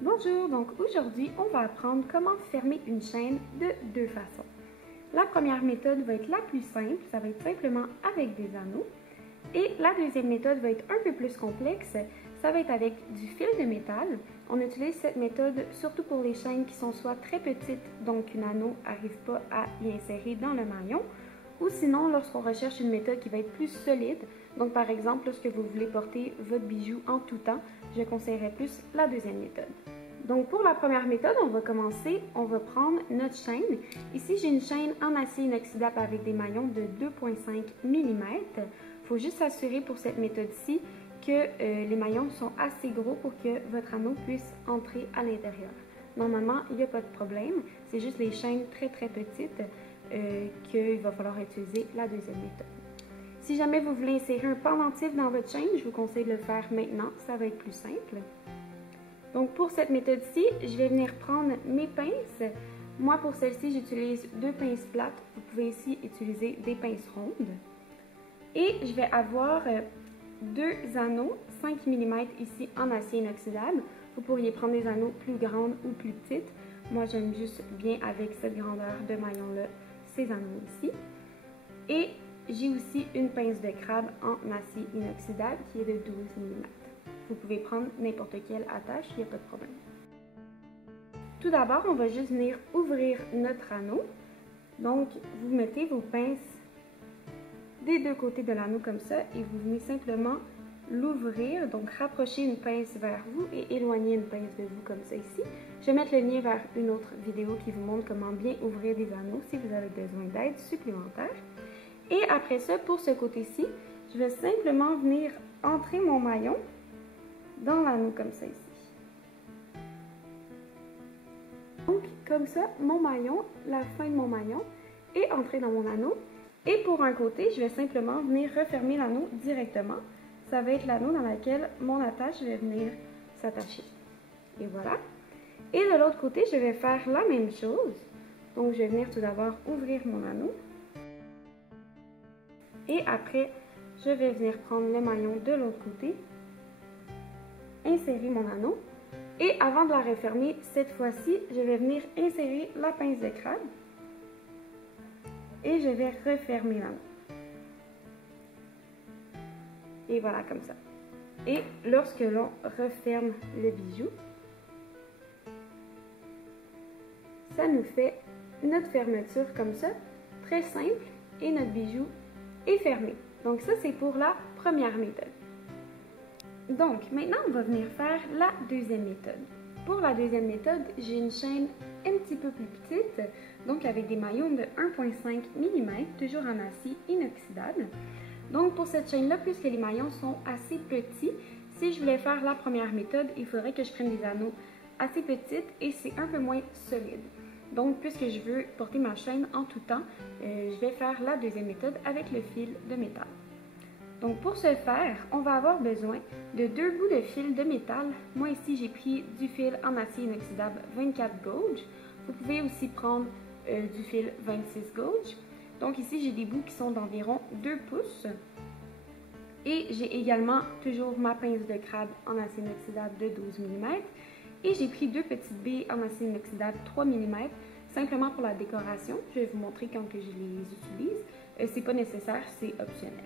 Bonjour, donc aujourd'hui on va apprendre comment fermer une chaîne de deux façons. La première méthode va être la plus simple, ça va être simplement avec des anneaux. Et la deuxième méthode va être un peu plus complexe, ça va être avec du fil de métal. On utilise cette méthode surtout pour les chaînes qui sont soit très petites, donc un anneau n'arrive pas à y insérer dans le maillon, ou sinon lorsqu'on recherche une méthode qui va être plus solide, donc par exemple lorsque vous voulez porter votre bijou en tout temps, je conseillerais plus la deuxième méthode. Donc pour la première méthode, on va commencer, on va prendre notre chaîne. Ici j'ai une chaîne en acier inoxydable avec des maillons de 2,5 mm. Il faut juste s'assurer pour cette méthode-ci que les maillons sont assez gros pour que votre anneau puisse entrer à l'intérieur. Normalement, il n'y a pas de problème, c'est juste les chaînes très petites qu'il va falloir utiliser la deuxième méthode. Si jamais vous voulez insérer un pendentif dans votre chaîne, je vous conseille de le faire maintenant, ça va être plus simple. Donc pour cette méthode-ci, je vais venir prendre mes pinces. Moi pour celle-ci, j'utilise deux pinces plates. Vous pouvez ici utiliser des pinces rondes. Et je vais avoir deux anneaux 5 mm ici en acier inoxydable. Vous pourriez prendre des anneaux plus grands ou plus petits. Moi j'aime juste bien avec cette grandeur de maillon-là, ces anneaux ici. Et j'ai aussi une pince de crabe en acier inoxydable qui est de 12 mm. Vous pouvez prendre n'importe quelle attache, il n'y a pas de problème. Tout d'abord, on va juste venir ouvrir notre anneau. Donc, vous mettez vos pinces des deux côtés de l'anneau comme ça et vous venez simplement l'ouvrir. Donc, rapprochez une pince vers vous et éloignez une pince de vous comme ça ici. Je vais mettre le lien vers une autre vidéo qui vous montre comment bien ouvrir des anneaux si vous avez besoin d'aide supplémentaire. Et après ça, pour ce côté-ci, je vais simplement venir entrer mon maillon dans l'anneau comme ça ici. Donc comme ça, mon maillon, la fin de mon maillon est entrée dans mon anneau. Et pour un côté, je vais simplement venir refermer l'anneau directement. Ça va être l'anneau dans lequel mon attache va venir s'attacher. Et voilà. Et de l'autre côté, je vais faire la même chose. Donc je vais venir tout d'abord ouvrir mon anneau. Et après, je vais venir prendre le maillon de l'autre côté, insérer mon anneau et avant de la refermer, cette fois-ci, je vais venir insérer la pince de crabe et je vais refermer l'anneau. Et voilà comme ça. Et lorsque l'on referme le bijou, ça nous fait notre fermeture comme ça, très simple, et notre bijou est fermé. Donc ça, c'est pour la première méthode. Donc, maintenant, on va venir faire la deuxième méthode. Pour la deuxième méthode, j'ai une chaîne un petit peu plus petite, donc avec des maillons de 1,5 mm, toujours en acier inoxydable. Donc, pour cette chaîne-là, puisque les maillons sont assez petits, si je voulais faire la première méthode, il faudrait que je prenne des anneaux assez petits et c'est un peu moins solide. Donc, puisque je veux porter ma chaîne en tout temps, je vais faire la deuxième méthode avec le fil de métal. Donc pour ce faire, on va avoir besoin de deux bouts de fil de métal. Moi ici, j'ai pris du fil en acier inoxydable 24 gauge. Vous pouvez aussi prendre du fil 26 gauge. Donc ici, j'ai des bouts qui sont d'environ 2 pouces. Et j'ai également toujours ma pince de crabe en acier inoxydable de 12 mm. Et j'ai pris deux petites billes en acier inoxydable 3 mm, simplement pour la décoration. Je vais vous montrer quand que je les utilise. C'est pas nécessaire, c'est optionnel.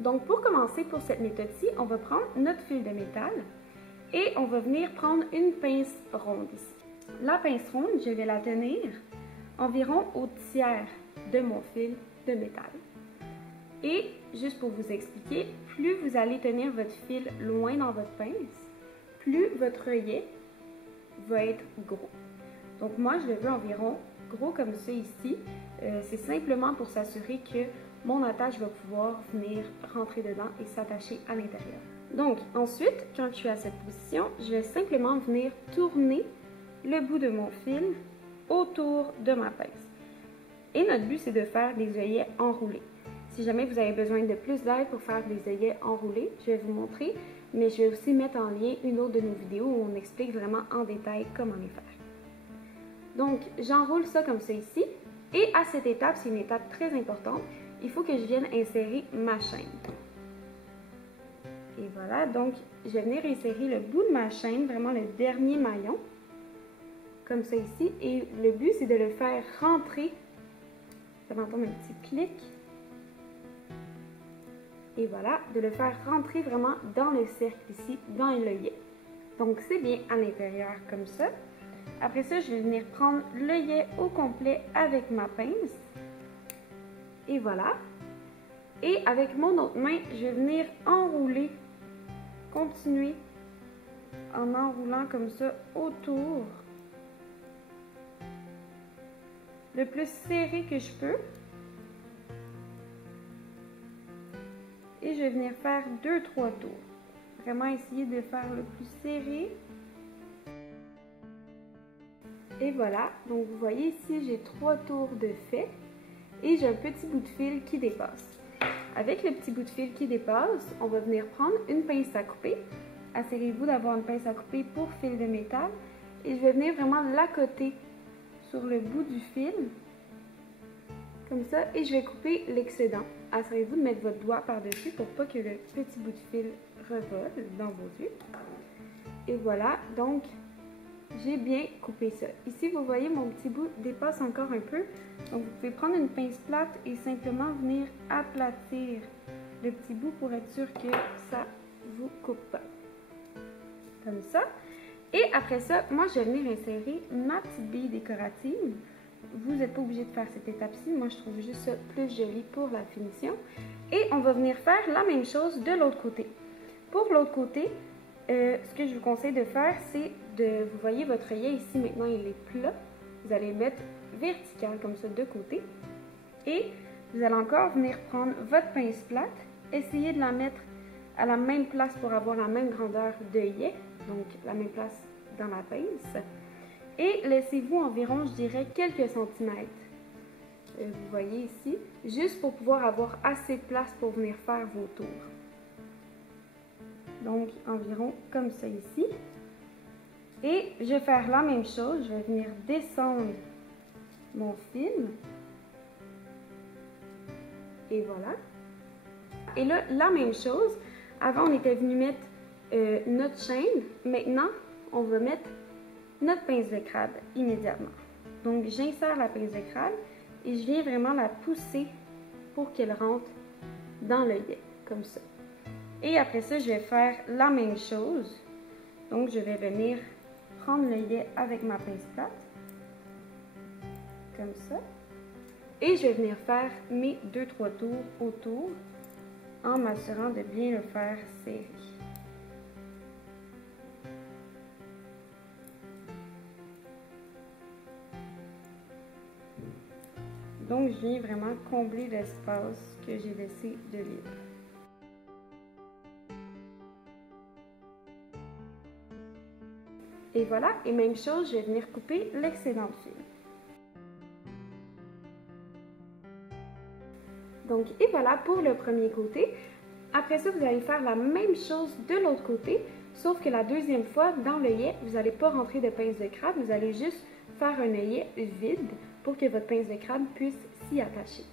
Donc, pour commencer pour cette méthode-ci, on va prendre notre fil de métal et on va venir prendre une pince ronde ici. La pince ronde, je vais la tenir environ au tiers de mon fil de métal. Et, juste pour vous expliquer, plus vous allez tenir votre fil loin dans votre pince, plus votre œillet va être gros. Donc, moi, je le veux environ gros comme ça ici. C'est simplement pour s'assurer que mon attache va pouvoir venir rentrer dedans et s'attacher à l'intérieur. Donc ensuite, quand je suis à cette position, je vais simplement venir tourner le bout de mon fil autour de ma pince. Et notre but, c'est de faire des œillets enroulés. Si jamais vous avez besoin de plus d'aide pour faire des œillets enroulés, je vais vous montrer, mais je vais aussi mettre en lien une autre de nos vidéos où on explique vraiment en détail comment les faire. Donc, j'enroule ça comme ça ici. Et à cette étape, c'est une étape très importante, il faut que je vienne insérer ma chaîne. Et voilà, donc je vais venir insérer le bout de ma chaîne, vraiment le dernier maillon, comme ça ici. Et le but, c'est de le faire rentrer. Vous allez entendre un petit clic. Et voilà, de le faire rentrer vraiment dans le cercle ici, dans l'œillet. Donc c'est bien à l'intérieur comme ça. Après ça, je vais venir prendre l'œillet au complet avec ma pince. Et voilà. Et avec mon autre main, je vais venir enrouler, continuer en enroulant comme ça autour, le plus serré que je peux. Et je vais venir faire 2-3 tours. Vraiment essayer de faire le plus serré. Et voilà, donc vous voyez ici, j'ai 3 tours de fait et j'ai un petit bout de fil qui dépasse. Avec le petit bout de fil qui dépasse, on va venir prendre une pince à couper. Assurez-vous d'avoir une pince à couper pour fil de métal et je vais venir vraiment l'accoter sur le bout du fil, comme ça, et je vais couper l'excédent. Assurez-vous de mettre votre doigt par-dessus pour pas que le petit bout de fil revole dans vos yeux. Et voilà, donc j'ai bien coupé ça. Ici, vous voyez, mon petit bout dépasse encore un peu. Donc, vous pouvez prendre une pince plate et simplement venir aplatir le petit bout pour être sûr que ça vous coupe pas. Comme ça. Et après ça, moi, je vais venir insérer ma petite bille décorative. Vous n'êtes pas obligé de faire cette étape-ci. Moi, je trouve juste ça plus joli pour la finition. Et on va venir faire la même chose de l'autre côté. Pour l'autre côté, ce que je vous conseille de faire, c'est de, vous voyez votre œillet ici, maintenant il est plat. Vous allez le mettre vertical comme ça de côté. Et vous allez encore venir prendre votre pince plate, essayer de la mettre à la même place pour avoir la même grandeur d'œillet, donc la même place dans la pince. Et laissez-vous environ, je dirais, quelques centimètres. Vous voyez ici, juste pour pouvoir avoir assez de place pour venir faire vos tours. Donc, environ comme ça ici. Et je vais faire la même chose. Je vais venir descendre mon fil. Et voilà. Et là, la même chose. Avant, on était venu mettre notre chaîne. Maintenant, on va mettre notre pince de crabe immédiatement. Donc, j'insère la pince de crabe et je viens vraiment la pousser pour qu'elle rentre dans l'œillet, comme ça. Et après ça, je vais faire la même chose. Donc, je vais venir prendre l'œillet avec ma pince plate, comme ça. Et je vais venir faire mes 2-3 tours autour en m'assurant de bien le faire serrer. Donc, je viens vraiment combler l'espace que j'ai laissé de libre. Et voilà, et même chose, je vais venir couper l'excédent de fil. Donc, et voilà pour le premier côté. Après ça, vous allez faire la même chose de l'autre côté, sauf que la deuxième fois, dans l'œillet, vous n'allez pas rentrer de pince de crabe, vous allez juste faire un œillet vide pour que votre pince de crabe puisse s'y attacher.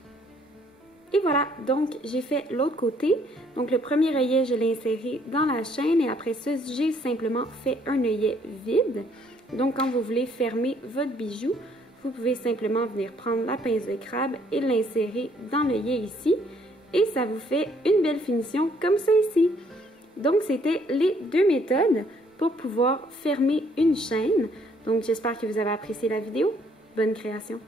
Et voilà, donc j'ai fait l'autre côté. Donc le premier œillet, je l'ai inséré dans la chaîne et après ça, j'ai simplement fait un œillet vide. Donc quand vous voulez fermer votre bijou, vous pouvez simplement venir prendre la pince de crabe et l'insérer dans l'œillet ici. Et ça vous fait une belle finition comme ça ici. Donc c'était les deux méthodes pour pouvoir fermer une chaîne. Donc j'espère que vous avez apprécié la vidéo. Bonne création!